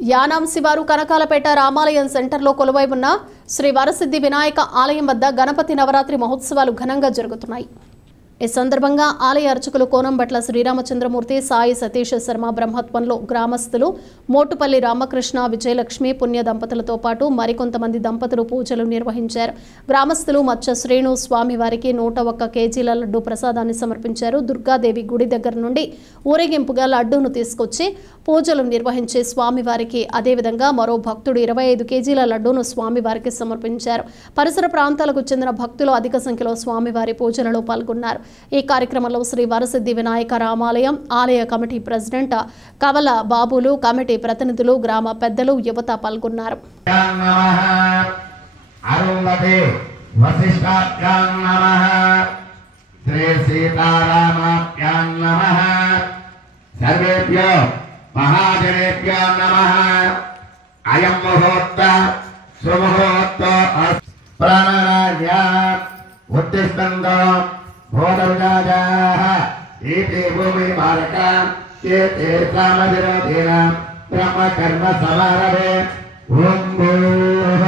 యానాం శివారు కనకాలపేట రామాలయం సెంటర్లో కొలువై ఉన్న శ్రీ వరసిద్ధి వినాయక ఆలయం వద్ద గణపతి నవరాత్రి మహోత్సవాలు ఘనంగా జరుగుతున్నాయి. ఈ సందర్భంగా ఆలయ అర్చకులు కోనంబట్ల శ్రీరామచంద్రమూర్తి, సాయి సతీష్ శర్మ బ్రహ్మత్వంలో గ్రామస్తులు మోటుపల్లి రామకృష్ణ, విజయలక్ష్మి పుణ్య దంపతులతో పాటు మరికొంతమంది దంపతులు పూజలు నిర్వహించారు. గ్రామస్తులు మత్స్య శ్రేణు స్వామి వారికి 101 కేజీల లడ్డు ప్రసాదాన్ని సమర్పించారు. దుర్గాదేవి గుడి దగ్గర నుండి ఊరేగింపుగా లడ్డూను తీసుకొచ్చి పూజలు నిర్వహించే స్వామివారికి, అదేవిధంగా మరో భక్తుడు 25 కేజీల లడ్డూను స్వామివారికి సమర్పించారు. పరిసర ప్రాంతాలకు చెందిన భక్తులు అధిక సంఖ్యలో స్వామివారి పూజలలో పాల్గొన్నారు. ఈ కార్యక్రమంలో శ్రీ వరసిద్ధి వినాయక రామాలయం ఆలయ కమిటీ ప్రెసిడెంట్ కవల బాబులు, కమిటీ ప్రతినిధులు, గ్రామ పెద్దలు, యువత పాల్గొన్నారు. भोदविराजाः एते भूमि मारका एते सामधिरोधेन ब्रह्मकर्म समारभे ओम भूः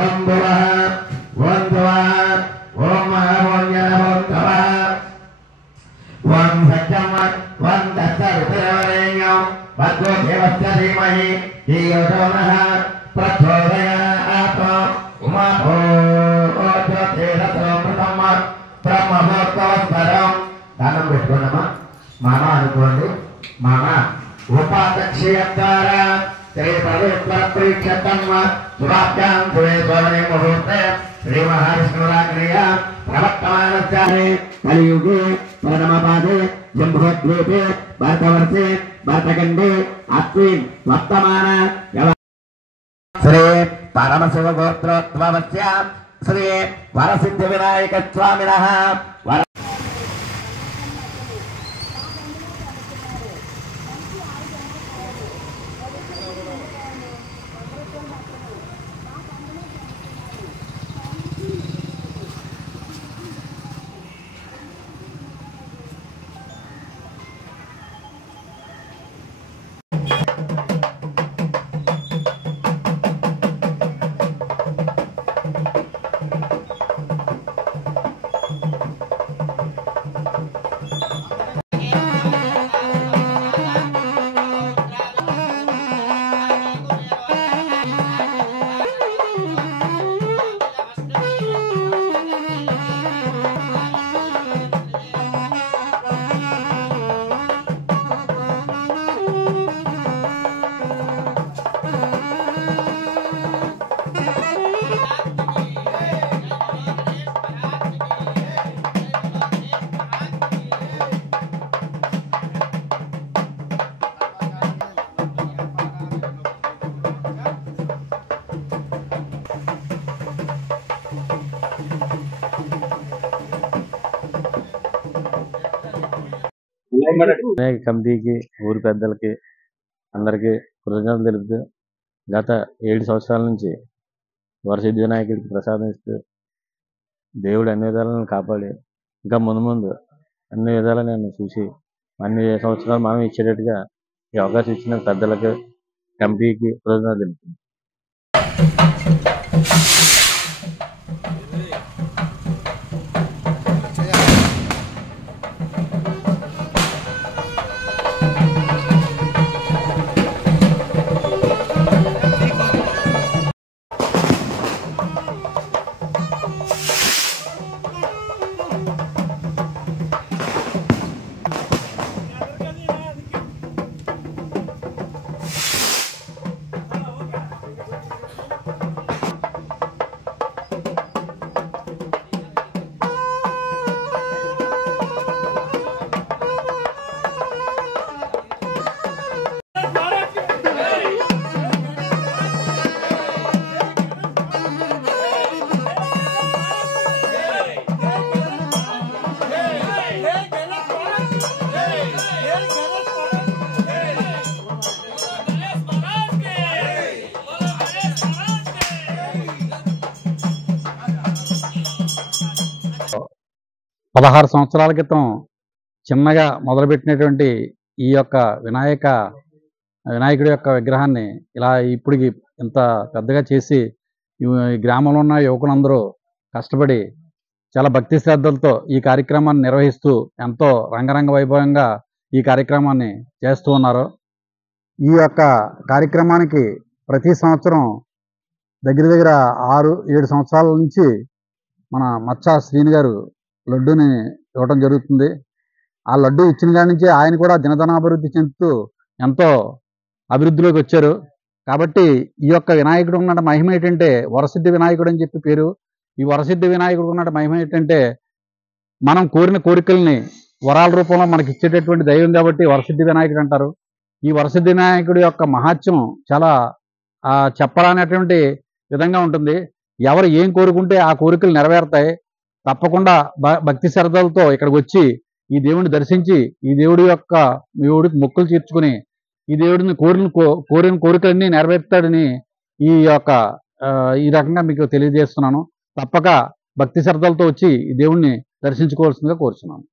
ओम भुवः ओम भुवः ओम महामोन्यनमोत्तमः ओम सत्यम ओम तत्सवितुर्वरेण्यं भर्गो देवस्य धीमहि धियो यो नः प्रचोदयात् उमा బ్రహ్మోత్సవం దానం పెట్టుకోండమ్మా. మామ అనుకోండి. మామ ఉపాధ్యక్షం ద్వారా శ్రీ పవిత్ర ప్రీక్షతమ్మ శుభాభ్యాం శుభే స్వర్ణే ముహూర్తే శ్రీ మహావిష్ణురాగ్నేయ ప్రవర్తమానస్యామి కలియుగే పరమపాదే జంబోద్వీపే భరతవర్షే భరతఖండే అస్మిన్ వర్తమాన శ్రీ పరమశివ గోత్రోద్భవస్య శ్రీ వరసిద్ధి వినాయక స్వామినః కమిటీకి, ఊరి పెద్దలకి అందరికీ కృతజ్ఞతలు తెలుపుతూ గత 7 సంవత్సరాల నుంచి వరసిద్ధి వినాయకుడికి ప్రసాదం ఇస్తూ దేవుడు అన్ని విధాలను కాపాడి ఇంకా ముందు అన్ని విధాలు నేను చూసి అన్ని సంవత్సరాలు మనం ఇచ్చేటట్టుగా ఈ అవకాశం ఇచ్చిన పెద్దలకి, కమిటీకి కృతజ్ఞతలు తెలుపుతున్నాను. పదహారు సంవత్సరాల క్రితం చిన్నగా మొదలుపెట్టినటువంటి ఈ యొక్క వినాయక వినాయకుడి యొక్క విగ్రహాన్ని ఇలా ఇప్పటికి ఇంత పెద్దగా చేసి ఈ గ్రామంలో ఉన్న యువకులందరూ కష్టపడి చాలా భక్తి శ్రద్ధలతో ఈ కార్యక్రమాన్ని నిర్వహిస్తూ ఎంతో రంగరంగ వైభవంగా ఈ కార్యక్రమాన్ని చేస్తూ ఉన్నారు. ఈ యొక్క కార్యక్రమానికి ప్రతి సంవత్సరం దగ్గర దగ్గర 6-7 సంవత్సరాల నుంచి మన మచ్చా శ్రీని గారు లడ్డూని ఇవ్వటం జరుగుతుంది. ఆ లడ్డు ఇచ్చిన కాడి నుంచి ఆయన కూడా దినదినాభివృద్ధి చెందుతూ ఎంతో అభివృద్ధిలోకి వచ్చారు. కాబట్టి ఈ యొక్క వినాయకుడు ఉన్న మహిమ ఏంటంటే వరసిద్ధి వినాయకుడు అని చెప్పి పేరు. ఈ వరసిద్ధి వినాయకుడు ఉన్న మహిమ ఏంటంటే మనం కోరిన కోరికల్ని వరాల రూపంలో మనకి ఇచ్చేటటువంటి దైవం కాబట్టి వరసిద్ధి వినాయకుడు అంటారు. ఈ వరసిద్ధి వినాయకుడి యొక్క మహాత్యం చాలా చెప్పరానటువంటి విధంగా ఉంటుంది. ఎవరు ఏం కోరుకుంటే ఆ కోరికలు నెరవేరుతాయి. తప్పకుండా భక్తి శ్రద్ధలతో ఇక్కడికి వచ్చి ఈ దేవుడిని దర్శించి ఈ దేవుడికి మొక్కులు తీర్చుకుని ఈ దేవుడిని కోరిన కోరికలన్నీ నెరవేర్తాడని ఈ రకంగా మీకు తెలియజేస్తున్నాను. తప్పక భక్తి శ్రద్ధలతో వచ్చి ఈ దేవుడిని దర్శించుకోవాల్సిందిగా కోరుచున్నాను.